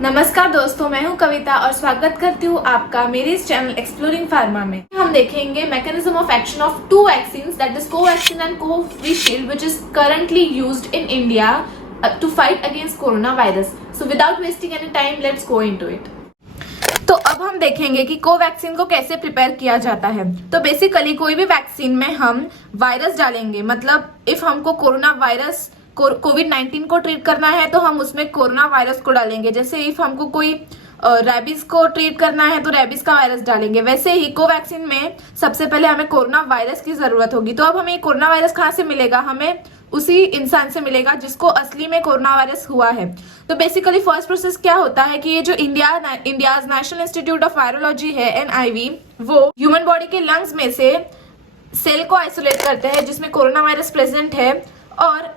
नमस्कार दोस्तों, मैं हूं कविता और स्वागत करती हूं आपका मेरे इस चैनल एक्सप्लोरिंग फार्मा में। हम देखेंगे mechanism of action of two vaccines, that is Covaxin and Covishield, which is currently used in India to fight against corona virus. So without wasting any time, let's go into it. तो अब हम देखेंगे कि Covaxin को कैसे prepare किया जाता है। तो बेसिकली कोई भी वैक्सीन में हम वायरस डालेंगे, मतलब इफ हमको कोरोना वायरस कोविड-19 को ट्रीट करना है तो हम उसमें कोरोना वायरस को डालेंगे। जैसे इफ हमको कोई रेबीज को ट्रीट करना है तो रेबीज का वायरस डालेंगे। वैसे ही कोवैक्सीन में सबसे पहले हमें कोरोना वायरस की जरूरत होगी। तो अब हमें कोरोना वायरस कहाँ से मिलेगा? हमें उसी इंसान से मिलेगा जिसको असली में कोरोना वायरस हुआ है। तो बेसिकली फर्स्ट प्रोसेस क्या होता है कि ये जो India's national institute of virology है, NIV, वो ह्यूमन बॉडी के लंग्स में से सेल को आइसोलेट करते हैं जिसमें कोरोना वायरस प्रेजेंट है और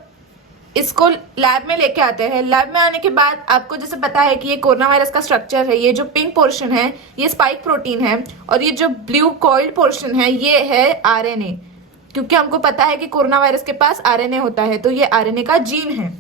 इसको लैब में लेके आते हैं। लैब में आने के बाद आपको जैसे पता है कि ये कोरोना वायरस का स्ट्रक्चर है। ये जो पिंक पोर्शन है ये स्पाइक प्रोटीन है और ये जो ब्लू कॉइल्ड पोर्शन है ये है RNA, क्योंकि हमको पता है कि कोरोना वायरस के पास RNA होता है, तो ये RNA का जीन है।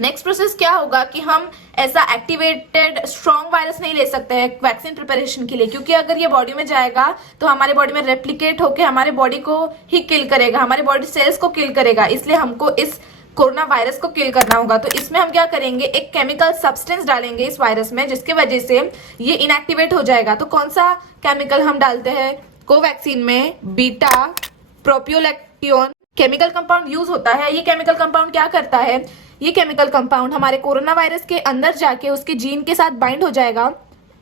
नेक्स्ट प्रोसेस क्या होगा कि हम ऐसा एक्टिवेटेड स्ट्रॉन्ग वायरस नहीं ले सकते हैं वैक्सीन प्रिपरेशन के लिए, क्योंकि अगर ये बॉडी में जाएगा तो हमारे बॉडी में रेप्लिकेट होकर हमारे बॉडी को ही किल करेगा, हमारे बॉडी सेल्स को किल करेगा। इसलिए हमको इस कोरोना वायरस को किल करना होगा। तो इसमें हम क्या करेंगे, एक केमिकल सब्सटेंस डालेंगे इस वायरस में जिसके वजह से ये इनएक्टिवेट हो जाएगा। तो कौन सा केमिकल हम डालते हैं कोवैक्सीन में? बीटा प्रोपियोलैक्टियोन केमिकल कंपाउंड यूज होता है। ये केमिकल कंपाउंड क्या करता है? ये केमिकल कंपाउंड हमारे कोरोना वायरस के अंदर जाके उसके जीन के साथ बाइंड हो जाएगा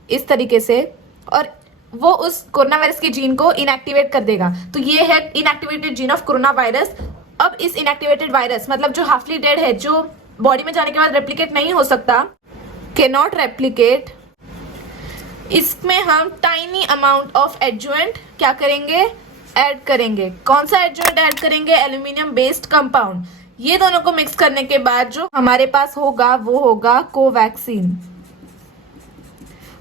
इस तरीके से और वो उस कोरोना वायरस के जीन को इनएक्टिवेट कर देगा। तो ये है inactivated gene of corona virus. अब इस इनएक्टिवेटेड वायरस मतलब जो हाफली डेड है, जो बॉडी में जाने के बाद रेप्लिकेट नहीं हो सकता, कैन नॉट रेप्लिकेट, इसमें हम टाइनी अमाउंट ऑफ एडजुवेंट क्या करेंगे? ऐड करेंगे। कौन सा एडजुवेंट ऐड करेंगे? Aluminium based compound. ये दोनों को मिक्स करने के बाद जो हमारे पास होगा वो होगा Covaxin,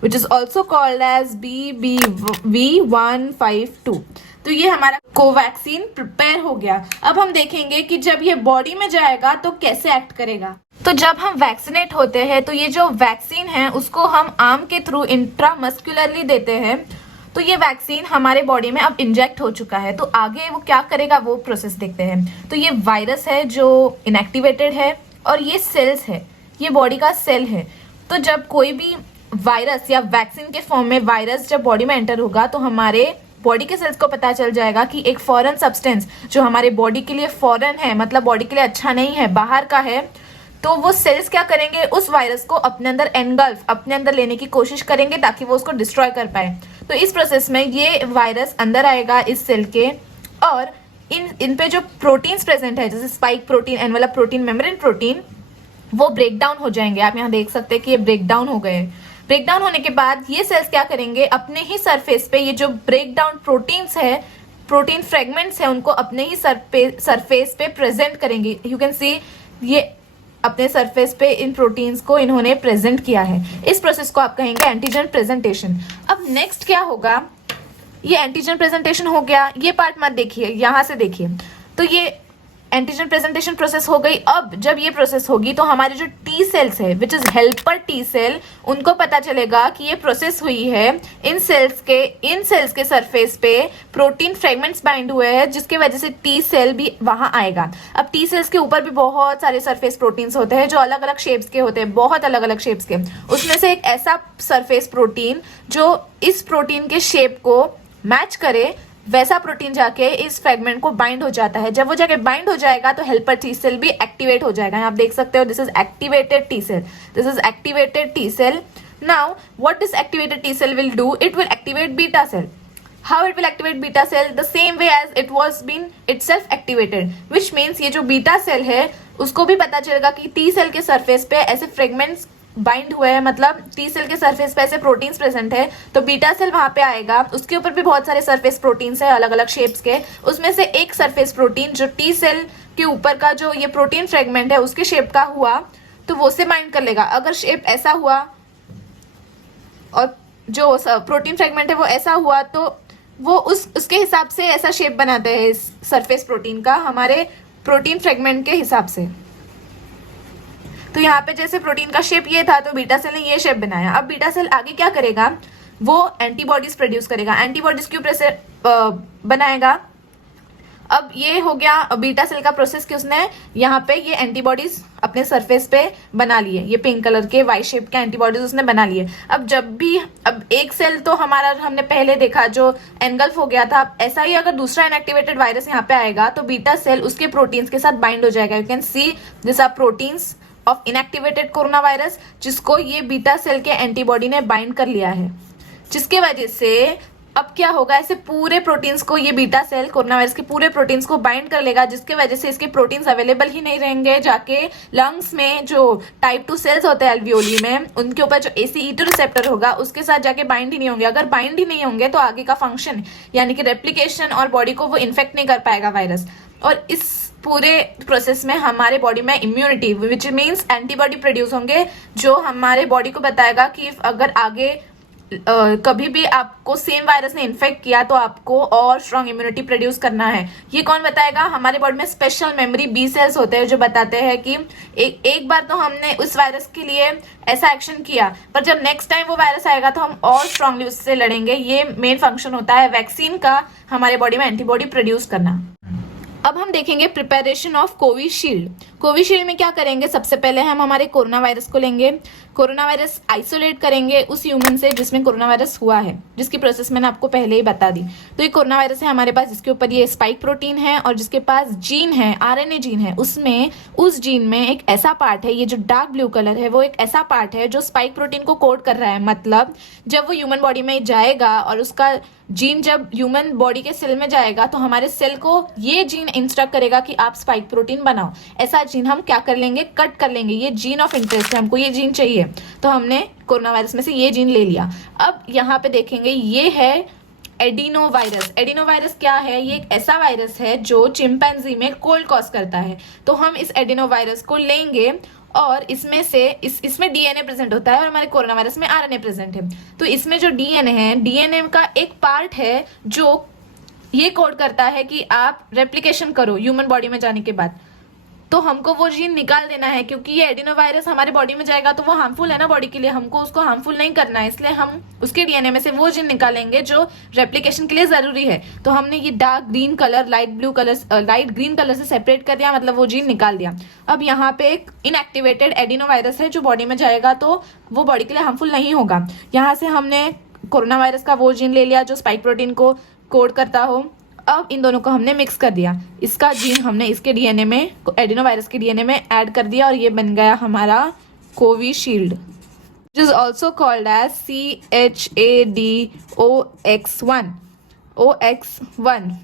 which is also called as BBV152। तो ये हमारा कोवैक्सीन प्रिपेयर हो गया। अब हम देखेंगे कि जब ये बॉडी में जाएगा तो कैसे एक्ट करेगा। तो जब हम वैक्सीनेट होते हैं तो ये जो वैक्सीन है उसको हम आर्म के थ्रू इंट्रामस्कुलरली देते हैं। तो ये वैक्सीन हमारे बॉडी में अब इंजेक्ट हो चुका है। तो आगे वो क्या करेगा वो प्रोसेस देखते हैं। तो ये वायरस है जो इनएक्टिवेटेड है और ये सेल्स है, ये बॉडी का सेल है। तो जब कोई भी वायरस या वैक्सीन के फॉर्म में वायरस जब बॉडी में एंटर होगा तो हमारे बॉडी के सेल्स को पता चल जाएगा कि एक फॉरेन सब्सटेंस जो हमारे बॉडी के लिए फॉरेन है, मतलब बॉडी के लिए अच्छा नहीं है, बाहर का है, तो वो सेल्स क्या करेंगे? उस वायरस को अपने अंदर एनगल्फ, अपने अंदर लेने की कोशिश करेंगे ताकि वो उसको डिस्ट्रॉय कर पाए। तो इस प्रोसेस में ये वायरस अंदर आएगा इस सेल के और इन पे जो प्रोटीन्स प्रेजेंट है जैसे spike protein, envelope protein, membrane protein, वो ब्रेक डाउन हो जाएंगे। आप यहाँ देख सकते हैं कि ये ब्रेक डाउन हो गए। ब्रेक डाउन होने के बाद ये सेल्स क्या करेंगे? अपने ही सरफेस पे ये जो ब्रेक डाउन प्रोटीन्स है, प्रोटीन फ्रेगमेंट्स है, उनको अपने ही सरफेस पे प्रेजेंट करेंगे। यू कैन सी ये अपने सरफेस पे इन प्रोटीन्स को इन्होंने प्रेजेंट किया है। इस प्रोसेस को आप कहेंगे एंटीजन प्रेजेंटेशन। अब नेक्स्ट क्या होगा? ये एंटीजन प्रेजेंटेशन हो गया, ये पार्ट मत देखिए, यहां से देखिए। तो ये एंटीजन प्रेजेंटेशन प्रोसेस हो गई। अब जब ये प्रोसेस होगी तो हमारे जो टी सेल्स है which is helper T cell, उनको पता चलेगा कि ये प्रोसेस हुई है। इन सेल्स के सरफेस पे प्रोटीन फ्रेगमेंट्स बाइंड हुए हैं जिसकी वजह से टी सेल भी वहां आएगा। अब टी सेल्स के ऊपर भी बहुत सारे सरफेस प्रोटीन्स होते हैं जो अलग अलग शेप्स के होते हैं, बहुत अलग अलग शेप्स के। उसमें से एक ऐसा सरफेस प्रोटीन जो इस प्रोटीन के शेप को मैच करे, वैसा प्रोटीन जाके इस फ्रेगमेंट को बाइंड हो जाता है। जब वो जाके बाइंड हो जाएगा तो हेल्पर टी सेल भी एक्टिवेट हो जाएगा। आप देख सकते हो, this is activated T cell, this is activated T cell. Now what this activated T cell will do? It will activate beta cell. How it will activate beta cell? The same way as it was been itself activated, which means ये जो beta cell है उसको भी पता चलेगा कि T cell के surface पे ऐसे फ्रेगमेंट्स बाइंड हुए हैं, मतलब टी सेल के सरफेस पे ऐसे प्रोटीन्स प्रेजेंट है। तो बीटा सेल वहां पे आएगा, उसके ऊपर भी बहुत सारे सरफेस प्रोटीन्स है अलग अलग शेप्स के। उसमें से एक सरफेस प्रोटीन जो टी सेल के ऊपर का जो ये प्रोटीन फ्रेगमेंट है उसके शेप का हुआ तो वो से बाइंड कर लेगा। अगर शेप ऐसा हुआ और जो प्रोटीन फ्रेगमेंट है वो ऐसा हुआ तो वो उसके हिसाब से ऐसा शेप बनाते हैं इस सरफेस प्रोटीन का, हमारे प्रोटीन फ्रेगमेंट के हिसाब से। तो यहाँ पे जैसे प्रोटीन का शेप ये था तो बीटा सेल ने ये शेप बनाया। अब बीटा सेल आगे क्या करेगा, वो एंटीबॉडीज प्रोड्यूस करेगा। एंटीबॉडीज क्यों बनाएगा, अब ये हो गया बीटा सेल का प्रोसेस कि उसने यहाँ पे ये एंटीबॉडीज अपने सरफेस पे बना लिए, ये पिंक कलर के वाई शेप के एंटीबॉडीज उसने बना लिए। अब एक सेल तो हमारा हमने पहले देखा जो एनगल्फ हो गया था, ऐसा ही अगर दूसरा इनएक्टिवेटेड वायरस यहाँ पे आएगा तो बीटा सेल उसके प्रोटीन्स के साथ बाइंड हो जाएगा। You can see this are proteins of inactivated corona virus, जिसको ये बीटा सेल के एंटीबॉडी ने बाइंड कर लिया है, जिसके वजह से अब क्या होगा, ऐसे पूरे प्रोटीन्स को ये बीटा सेल कोरोना वायरस के पूरे प्रोटीन्स को बाइंड कर लेगा, जिसके वजह से इसके प्रोटीन्स अवेलेबल ही नहीं रहेंगे जाके लंग्स में। जो टाइप 2 सेल्स होते हैं एल्वियोली में, उनके ऊपर जो ACE2 रिसेप्टर होगा उसके साथ जाके बाइंड ही नहीं होंगे। अगर बाइंड ही नहीं होंगे तो आगे का फंक्शन यानी कि रेप्लिकेशन और बॉडी को वो इन्फेक्ट नहीं कर पाएगा वायरस। और इस पूरे प्रोसेस में हमारे बॉडी में immunity which means antibody produce होंगे, जो हमारे बॉडी को बताएगा कि अगर आगे कभी भी आपको सेम वायरस ने इन्फेक्ट किया तो आपको और स्ट्रॉन्ग इम्यूनिटी प्रोड्यूस करना है। ये कौन बताएगा, हमारे बॉडी में स्पेशल मेमोरी बी सेल्स होते हैं जो बताते हैं कि एक बार तो हमने उस वायरस के लिए ऐसा एक्शन किया, पर जब नेक्स्ट टाइम वो वायरस आएगा तो हम और स्ट्रांगली उससे लड़ेंगे। ये मेन फंक्शन होता है वैक्सीन का, हमारे बॉडी में एंटीबॉडी प्रोड्यूस करना। अब हम देखेंगे प्रिपरेशन ऑफ कोविशील्ड। कोविशील्ड में क्या करेंगे, सबसे पहले हम हमारे कोरोना वायरस को लेंगे, कोरोना वायरस आइसोलेट करेंगे उस ह्यूमन से जिसमें कोरोना वायरस हुआ है, जिसकी प्रोसेस मैंने आपको पहले ही बता दी। तो ये कोरोना वायरस है हमारे पास, जिसके ऊपर ये स्पाइक प्रोटीन है और जिसके पास जीन है, RNA जीन है। उसमें उस जीन में एक ऐसा पार्ट है, ये जो डार्क ब्लू कलर है वो एक ऐसा पार्ट है जो स्पाइक प्रोटीन को कोड कर रहा है। मतलब जब वो ह्यूमन बॉडी में जाएगा और उसका जीन जब ह्यूमन बॉडी के सेल में जाएगा तो हमारे सेल को ये जीन इंस्ट्रक्ट करेगा कि आप स्पाइक प्रोटीन बनाओ। ऐसा जीन हम क्या कर लेंगे, कट कर लेंगे। ये जीन ऑफ इंटरेस्ट है, हमको ये जीन चाहिए, तो हमने कोरोना वायरस में से ये जीन ले लिया। अब यहाँ पे देखेंगे ये है एडिनो वायरस। एडिनो वायरस क्या है, ये एक ऐसा वायरस है जो चिंपैंजी में कोल्ड कॉज करता है। तो हम इस एडिनो वायरस को लेंगे और इसमें से इसमें DNA प्रेजेंट होता है और हमारे कोरोना वायरस में RNA प्रेजेंट है। तो इसमें जो DNA है, DNA का एक पार्ट है जो ये कोड करता है कि आप रेप्लिकेशन करो ह्यूमन बॉडी में जाने के बाद। तो हमको वो जीन निकाल देना है, क्योंकि ये एडिनो वायरस हमारे बॉडी में जाएगा तो वो हार्मफुल है ना बॉडी के लिए, हमको उसको हार्मफुल नहीं करना है। इसलिए हम उसके DNA में से वो जीन निकालेंगे जो रेप्लिकेशन के लिए जरूरी है। तो हमने ये dark green colour light green colour से सेपरेट कर दिया, मतलब वो जीन निकाल दिया। अब यहाँ पे एक इनएक्टिवेटेड एडिनो वायरस है जो बॉडी में जाएगा तो वो बॉडी के लिए हार्मफुल नहीं होगा। यहाँ से हमने कोरोना वायरस का वो जीन ले लिया जो स्पाइक प्रोटीन को कोड करता हो। अब इन दोनों को हमने मिक्स कर दिया, इसका जीन हमने इसके DNA में, एडिनो वायरस के DNA में ऐड कर दिया और ये बन गया हमारा Covishield, which is also called as CHADOX1,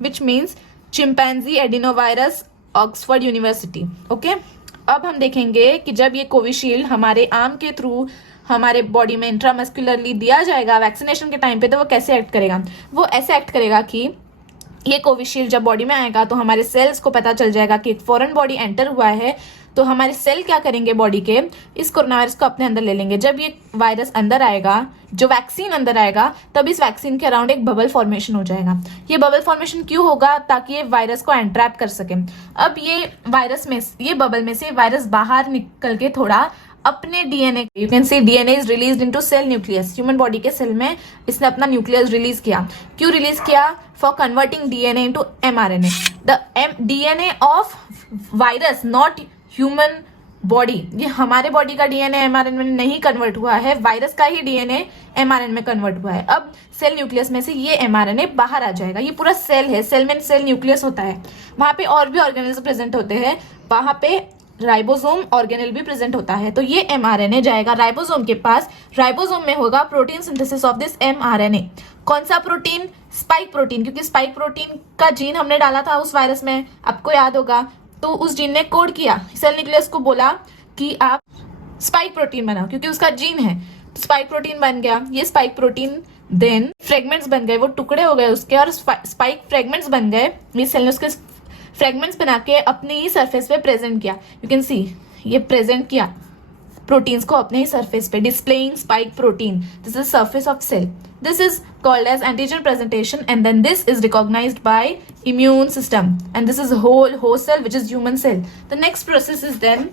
which means chimpanzee adenovirus Oxford university. Okay, अब हम देखेंगे कि जब ये कोविशील्ड हमारे आर्म के थ्रू हमारे बॉडी में इंट्रामस्कुलरली दिया जाएगा वैक्सीनेशन के टाइम पे, तो वो कैसे एक्ट करेगा। वो ऐसे एक्ट करेगा कि ये कोविशील्ड जब बॉडी में आएगा तो हमारे सेल्स को पता चल जाएगा कि एक फॉरेन बॉडी एंटर हुआ है। तो हमारे सेल क्या करेंगे, बॉडी के इस कोरोना वायरस को अपने अंदर ले लेंगे। जब ये वायरस अंदर आएगा, जो वैक्सीन अंदर आएगा, तब इस वैक्सीन के अराउंड एक बबल फॉर्मेशन हो जाएगा। ये बबल फॉर्मेशन क्यों होगा, ताकि ये वायरस को एंट्रैप कर सके। अब ये बबल में से वायरस बाहर निकल के थोड़ा अपने DNA, you can say DNA is release into cell nucleus. Human body के सेल में इसने अपना न्यूक्लियस रिलीज किया। क्यों रिलीज किया, for converting DNA into mRNA। The DNA of virus not human body, ये हमारे बॉडी का DNA mRNA में नहीं कन्वर्ट हुआ है, वायरस का ही DNA mRNA में कन्वर्ट हुआ है। अब सेल न्यूक्लियस में से ये mRNA बाहर आ जाएगा। ये पूरा सेल है, सेल में सेल न्यूक्लियस होता है, वहां पे और भी ऑर्गेनेल्स प्रेजेंट होते हैं, वहां पे राइबोसोम ऑर्गेनेल भी प्रेजेंट होता है। तो ये mRNA जाएगा राइबोसोम के पास, राइबोसोम में होगा protein synthesis of this mRNA। कौन सा प्रोटीन, स्पाइक प्रोटीन, क्योंकि स्पाइक प्रोटीन का जीन हमने डाला था उस वायरस में, आपको याद होगा। तो उस जीन ने कोड किया, सेल न्यूक्लियस को बोला कि आप स्पाइक प्रोटीन बनाओ, क्योंकि उसका जीन है। स्पाइक प्रोटीन बन गया। ये स्पाइक प्रोटीन देन फ्रेगमेंट्स बन गए, वो टुकड़े हो गए उसके, और स्पाइक फ्रेगमेंट्स बन गए। ये सेल ने उसके फ्रेगमेंट्स बना के अपने ही सरफेस पे प्रेजेंट किया। यू कैन सी, ये प्रेजेंट किया प्रोटीन्स को अपने ही सरफेस पे, displaying spike protein. This is surface of cell. This is called as antigen presentation, and then this is recognized by immune system, and this is whole host cell, which is human cell. The next process is then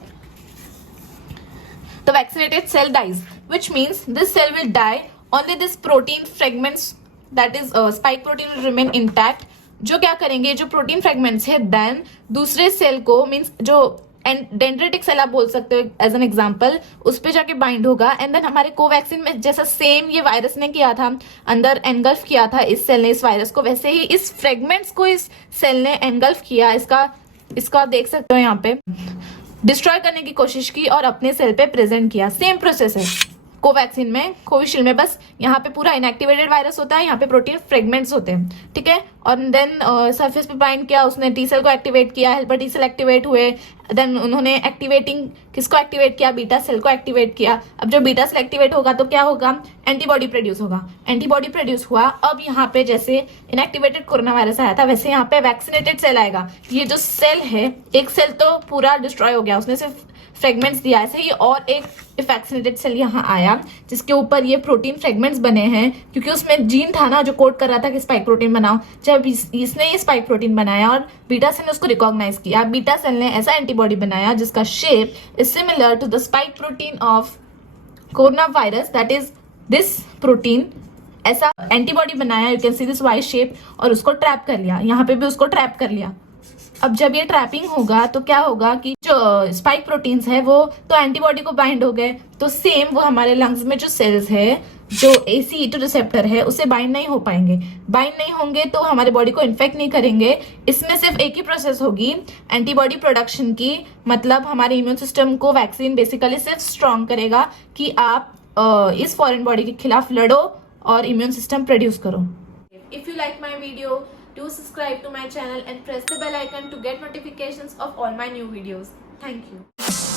the vaccinated cell dies, which means this cell will die, only this protein fragments, that is spike protein, will remain intact. जो क्या करेंगे, जो protein fragments है then दूसरे cell को, means जो dendritic cell आप बोल सकते हो एज एन एग्जांपल, उस पे जाके बाइंड होगा एंड देन हमारे कोवैक्सीन में जैसा सेम ये वायरस ने किया था, अंदर एनगल्फ किया था इस सेल ने इस वायरस को, वैसे ही इस फ्रेगमेंट्स को इस सेल ने एनगल्फ किया, इसका आप देख सकते हो यहाँ पे, डिस्ट्रॉय करने की कोशिश की और अपने सेल पे प्रेजेंट किया। सेम प्रोसेस है कोवैक्सीन में, कोविशील्ड में, बस यहाँ पे पूरा इनएक्टिवेटेड वायरस होता है, यहाँ पे प्रोटीन फ्रेगमेंट्स होते हैं, ठीक है। और देन सरफेस पे बाइंड किया उसने, टी सेल को एक्टिवेट किया, हेल्पर टी सेल एक्टिवेट हुए, देन उन्होंने एक्टिवेटिंग किसको एक्टिवेट किया, बीटा सेल को एक्टिवेट किया। अब जब बीटा सेल एक्टिवेट होगा तो क्या होगा, एंटीबॉडी प्रोड्यूस होगा, एंटीबॉडी प्रोड्यूस हुआ। अब यहाँ पे जैसे इनएक्टिवेटेड कोरोना वायरस आया था, वैसे यहाँ पे वैक्सीनेटेड सेल आएगा। ये जो सेल है, एक सेल तो पूरा डिस्ट्रॉय हो गया, उसने सिर्फ फ्रेगमेंट्स दिया, ऐसे ही और एक वैक्सीनेटेड सेल यहाँ आया जिसके ऊपर ये प्रोटीन फ्रेगमेंट्स बने हैं, क्योंकि उसमें जीन था ना जो कोड कर रहा था कि स्पाइक प्रोटीन बनाओ। जब इसने ये स्पाइक प्रोटीन बनाया और बीटा सेल ने उसको रिकॉग्नाइज किया, बीटा सेल ने ऐसा एंटीबॉडी बनाया जिसका shape is similar to the spike protein of corona virus, that is this protein. ऐसा एंटीबॉडी बनाया, you can see this Y shape, और उसको ट्रैप कर लिया, यहाँ पे भी उसको ट्रैप कर लिया। अब जब ये ट्रैपिंग होगा तो क्या होगा कि जो स्पाइक प्रोटीन्स है वो तो एंटीबॉडी को बाइंड हो गए, तो सेम वो हमारे लंग्स में जो सेल्स है, जो ACE2 रिसेप्टर है, उसे बाइंड नहीं हो पाएंगे। बाइंड नहीं होंगे तो हमारे बॉडी को इन्फेक्ट नहीं करेंगे। इसमें सिर्फ एक ही प्रोसेस होगी एंटीबॉडी प्रोडक्शन की, मतलब हमारे इम्यून सिस्टम को वैक्सीन बेसिकली सिर्फ स्ट्रॉन्ग करेगा कि आप इस फॉरेन बॉडी के खिलाफ लड़ो और इम्यून सिस्टम प्रोड्यूस करो। If you like my video, do subscribe to my channel and press the bell icon to get notifications of all my new videos. Thank you.